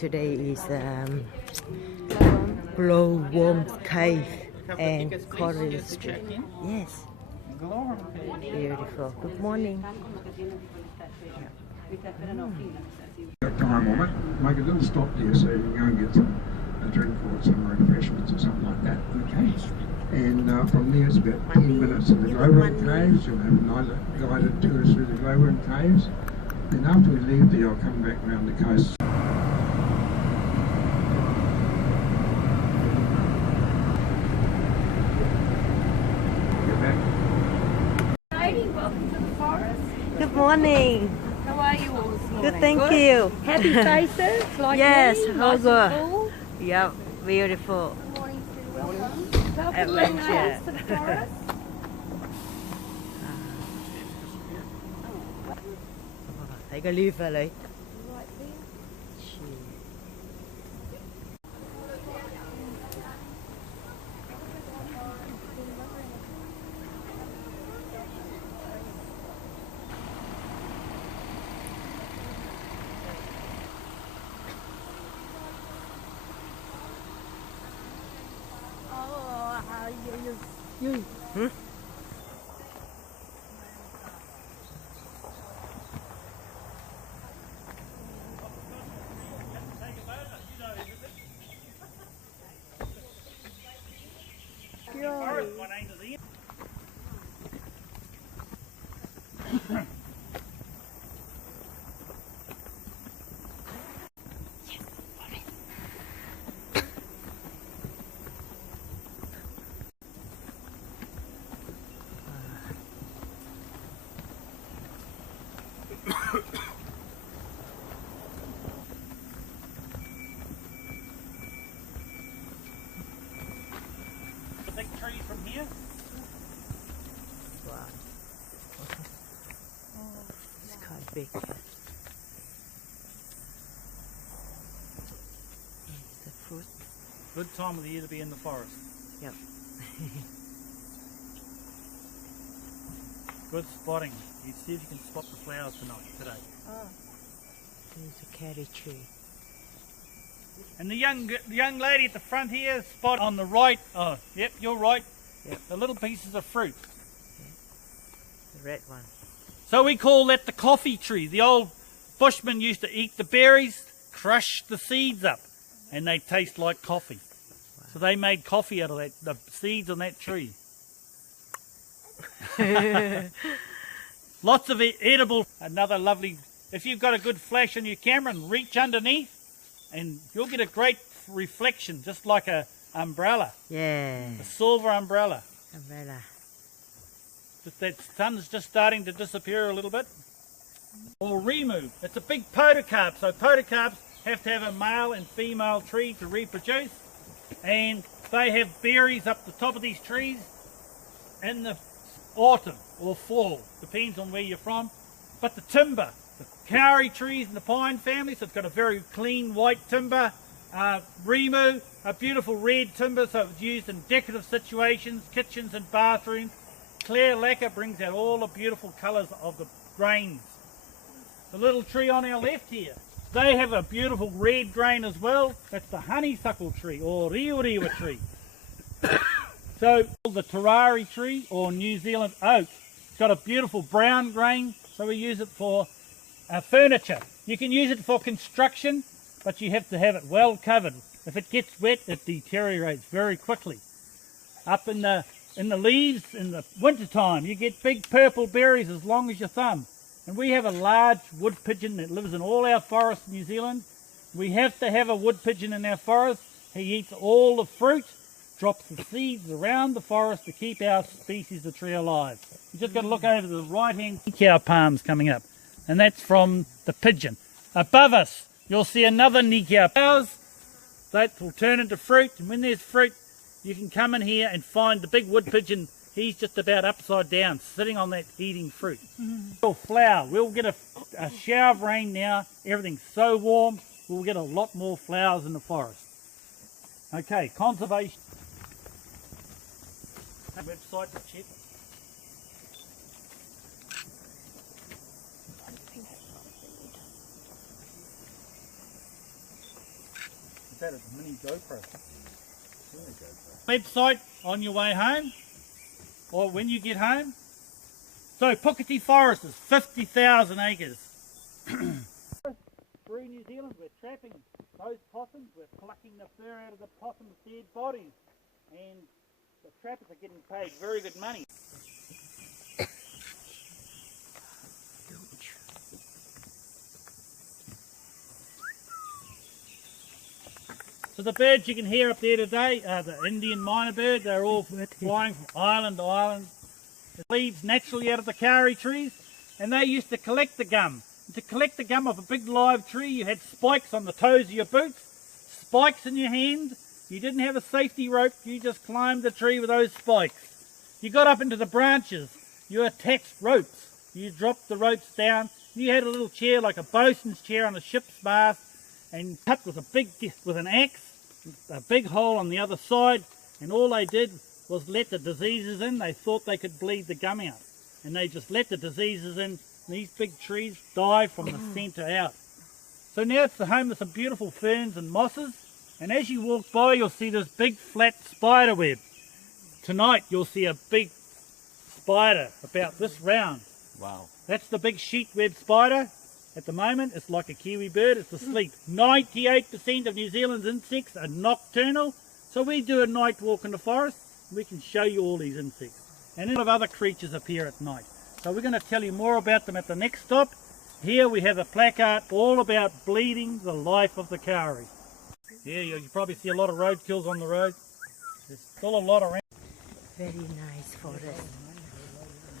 today is Glowworm Cave and Kauri Street. Yes. Beautiful. Good morning. Time on it, make a little stop there so you can go and get a drink or some refreshments or something like that. Okay. And from there it's about 10 minutes to the Glowworm Caves. You'll have another guided tour through the Glowworm Caves. Then after we leave there, I'll come back around the coast. Welcome to the forest. Good morning. How are you all this morning? Good, thank you. Happy faces like Yes, me, all nice good. and full. Yep, beautiful. Good morning, Sue. Welcome. Welcome Adventure. to the forest. Thấy cái lift ở đây. Right there. The big tree from here. Wow. It's quite big. It's the fruit. Good time of the year to be in the forest. Yep. Good spotting. You see if you can spot the flowers today. Oh. There's a carry tree. And the young lady at the front here, spot on the right. Oh, yep, you're right. Yep. The little pieces of fruit. The red one. So we call that the coffee tree. The old bushmen used to eat the berries, crush the seeds up, and they taste like coffee. Wow. So they made coffee out of that, the seeds on that tree. Lots of edible. Another lovely, if you've got a good flash on your camera and reach underneath, and you'll get a great reflection, just like a umbrella. Yeah. A silver umbrella. Umbrella. That sun's just starting to disappear a little bit. Or remove. It's a big podocarp. So podocarps have to have a male and female tree to reproduce. And they have berries up the top of these trees in the autumn or fall. Depends on where you're from. But the timber, the kauri trees and the pine family, so it's got a very clean white timber. Rimu, a beautiful red timber, so it's used in decorative situations, kitchens and bathrooms. Clear lacquer brings out all the beautiful colours of the grains. The little tree on our left here, they have a beautiful red grain as well. That's the honeysuckle tree or riuriwa tree. So the Tarari tree or New Zealand oak, it's got a beautiful brown grain, so we use it for furniture. You can use it for construction, but you have to have it well covered. If it gets wet, it deteriorates very quickly. Up in the leaves in the winter time, you get big purple berries as long as your thumb. And we have a large wood pigeon that lives in all our forests in New Zealand. We have to have a wood pigeon in our forest. He eats all the fruit, drops the seeds around the forest to keep our species of tree alive. You just got to look over the right-hand cow palms coming up, and that's from the pigeon. Above us, you'll see another nikau flowers. That will turn into fruit, and when there's fruit, you can come in here and find the big wood pigeon. He's just about upside down, sitting on that eating fruit. Flower. We'll get a shower of rain now. Everything's so warm, we'll get a lot more flowers in the forest. Okay, conservation. Website to check. that? A mini GoPro. Website on your way home, or when you get home. So Puketi Forest is 50,000 acres. Through New Zealand, we're trapping those possums. We're plucking the fur out of the possums' dead bodies, and the trappers are getting paid very good money. So the birds you can hear up there today are the Indian minor bird. They're all flying from island to island. The leaves naturally out of the kauri trees, and they used to collect the gum. And to collect the gum off a big live tree, you had spikes on the toes of your boots, spikes in your hand. You didn't have a safety rope, you just climbed the tree with those spikes. You got up into the branches, you attached ropes. You dropped the ropes down. You had a little chair like a bosun's chair on a ship's mast, and cut with an axe, a big hole on the other side, and all they did was let the diseases in. They thought they could bleed the gum out, and they just let the diseases in, and these big trees die from the centre out. So now it's the home of some beautiful ferns and mosses, and as you walk by you'll see this big flat spider web. Tonight you'll see a big spider about this round. Wow. That's the big sheet web spider. At the moment it's like a kiwi bird, it's asleep. 98% of New Zealand's insects are nocturnal, so we do a night walk in the forest. We can show you all these insects. And a lot of other creatures appear at night. So we're going to tell you more about them at the next stop. Here we have a placard all about bleeding the life of the kauri. Yeah, you probably see a lot of roadkills on the road. There's still a lot around. Very nice forest.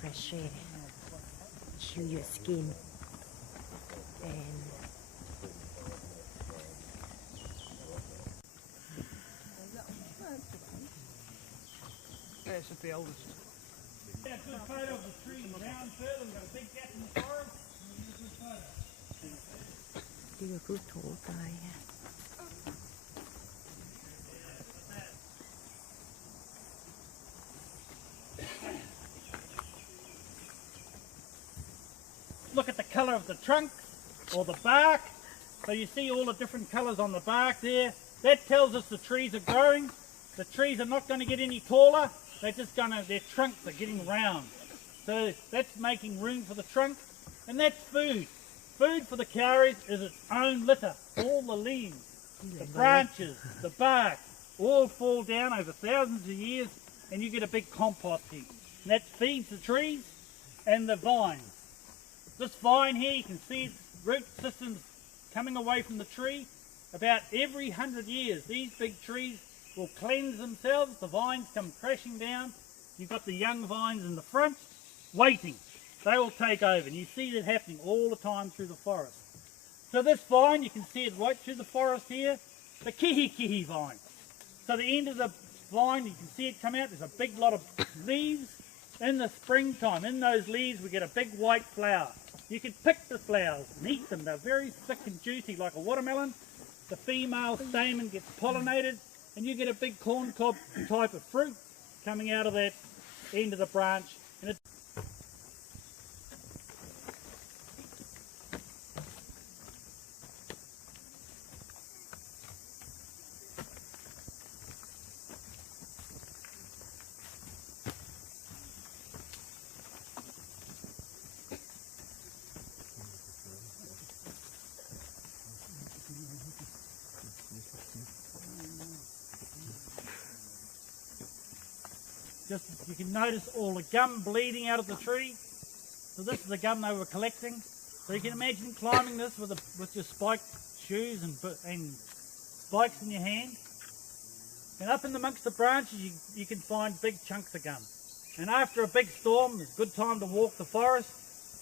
Fresh air. Chew your skin. And That's the oldest. Yeah, good photo of the tree around further. We've got a big gap in the forest. We'll get a good photo. 呢個都好大啊！ Look at the colour of the trunk or the bark. So you see all the different colours on the bark there. That tells us the trees are growing. The trees are not going to get any taller. They're just going to, their trunks are getting round. So that's making room for the trunk. And that's food. Food for the kauris is its own litter. All the leaves, the branches, the bark, all fall down over thousands of years, and you get a big compost heap. And that feeds the trees and the vines. This vine here, you can see its root systems coming away from the tree. About every 100 years, these big trees will cleanse themselves. The vines come crashing down. You've got the young vines in the front, waiting. They will take over, and you see that happening all the time through the forest. So this vine, you can see it right through the forest here, the kihi vine. So the end of the vine, you can see it come out. There's a big lot of leaves. In the springtime, in those leaves, we get a big white flower. You can pick the flowers and eat them. They're very thick and juicy like a watermelon. The female stamen gets pollinated, and you get a big corn cob type of fruit coming out of that end of the branch. And it's just, you can notice all the gum bleeding out of the tree. So this is the gum they were collecting. So you can imagine climbing this with your spiked shoes and spikes in your hand. And up in amongst the branches you can find big chunks of gum. And after a big storm, it's a good time to walk the forest,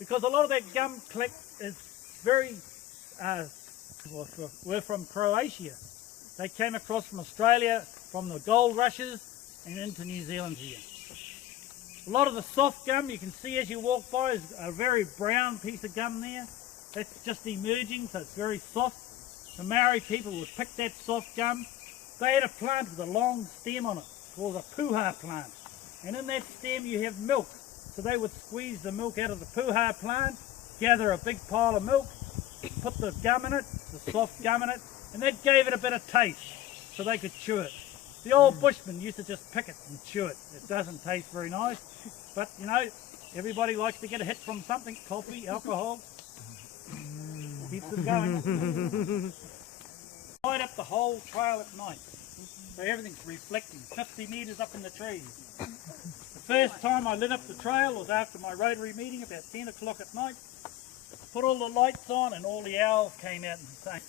because a lot of that gum is very, we're from Croatia. They came across from Australia from the gold rushes and into New Zealand here. A lot of the soft gum you can see as you walk by is a very brown piece of gum there. That's just emerging, so it's very soft. The Maori people would pick that soft gum. They had a plant with a long stem on it called a puha plant. And in that stem you have milk. So they would squeeze the milk out of the puha plant, gather a big pile of milk, put the gum in it, the soft gum in it, and that gave it a bit of taste so they could chew it. The old bushmen used to just pick it and chew it. It doesn't taste very nice, but you know, everybody likes to get a hit from something, coffee, alcohol. Keeps them going. Light up the whole trail at night, so everything's reflecting 50 metres up in the trees. The first time I lit up the trail was after my Rotary meeting about 10 o'clock at night. Put all the lights on and all the owls came out and sang.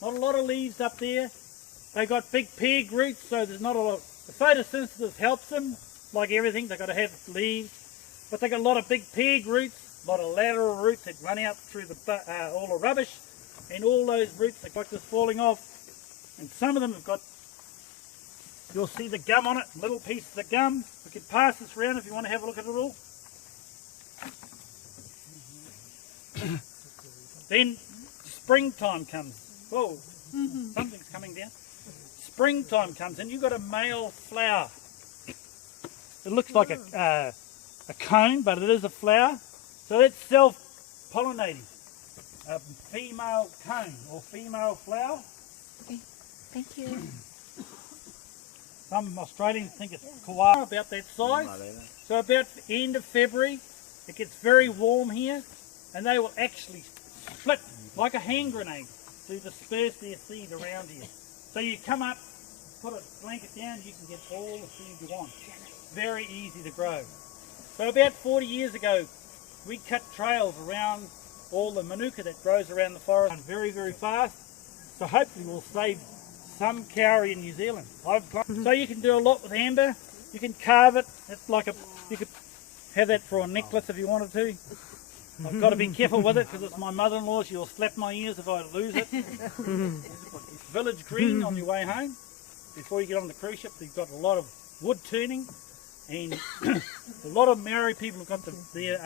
Not a lot of leaves up there. They got big peg roots, so there's not a lot. The photosynthesis helps them, like everything. They've got to have leaves, but they got a lot of big peg roots, a lot of lateral roots that run out through the all the rubbish, and all those roots are like this falling off. And some of them have got, you'll see the gum on it, little pieces of gum. We can pass this around if you want to have a look at it all. Then springtime comes. Whoa, something's coming down. Springtime comes and you've got a male flower. It looks like a cone, but it is a flower. So that's self-pollinating. A female cone or female flower. Okay. Thank you. Some Australians think it's kauri, about that size. So about the end of February, it gets very warm here, and they will actually split like a hand grenade to disperse their seed around here. So you come up, put a blanket down, you can get all the seed you want. Very easy to grow. So about 40 years ago, we cut trails around all the manuka that grows around the forest very, very fast. So hopefully we'll save some kauri in New Zealand. So you can do a lot with amber. You can carve it. It's like you could have that for a necklace if you wanted to. I've got to be careful with it because it's my mother-in-law. She'll slap my ears if I lose it. Village green on your way home. Before you get on the cruise ship, you've got a lot of wood turning, and a lot of Maori people have got their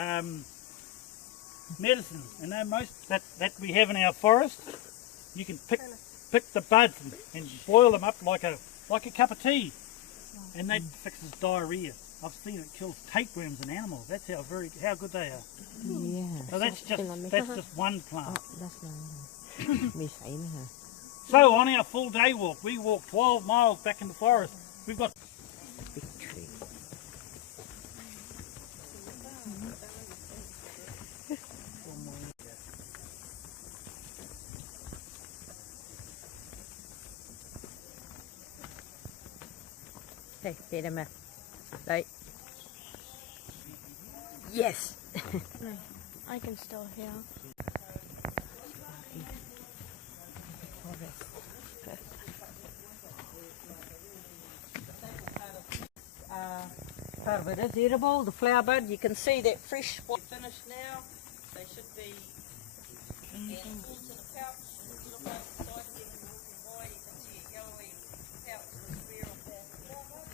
medicines, and they're most that we have in our forest. You can pick the buds and boil them up like a cup of tea, and that fixes diarrhea. I've seen it kills tapeworms in animals. That's how good they are. Yeah. So that's just one plant. Oh, So on our full day walk, we walk 12 miles back in the forest. We've got big tree. Đây, đây đây mà. Đấy. Yes. No, I can still hear. Part of it is edible, the flower bud. You can see that fresh one finished now. They should be full to the pouch. Look over the side of them and walking by, you can see a yellowy pouch with a square of that flower bud.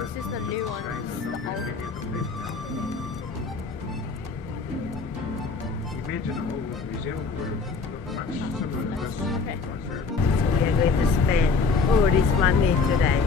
This is the new one. This is the old one. Imagine a whole New Zealand would look much similar to this. Okay. So we are going to spend all this money today.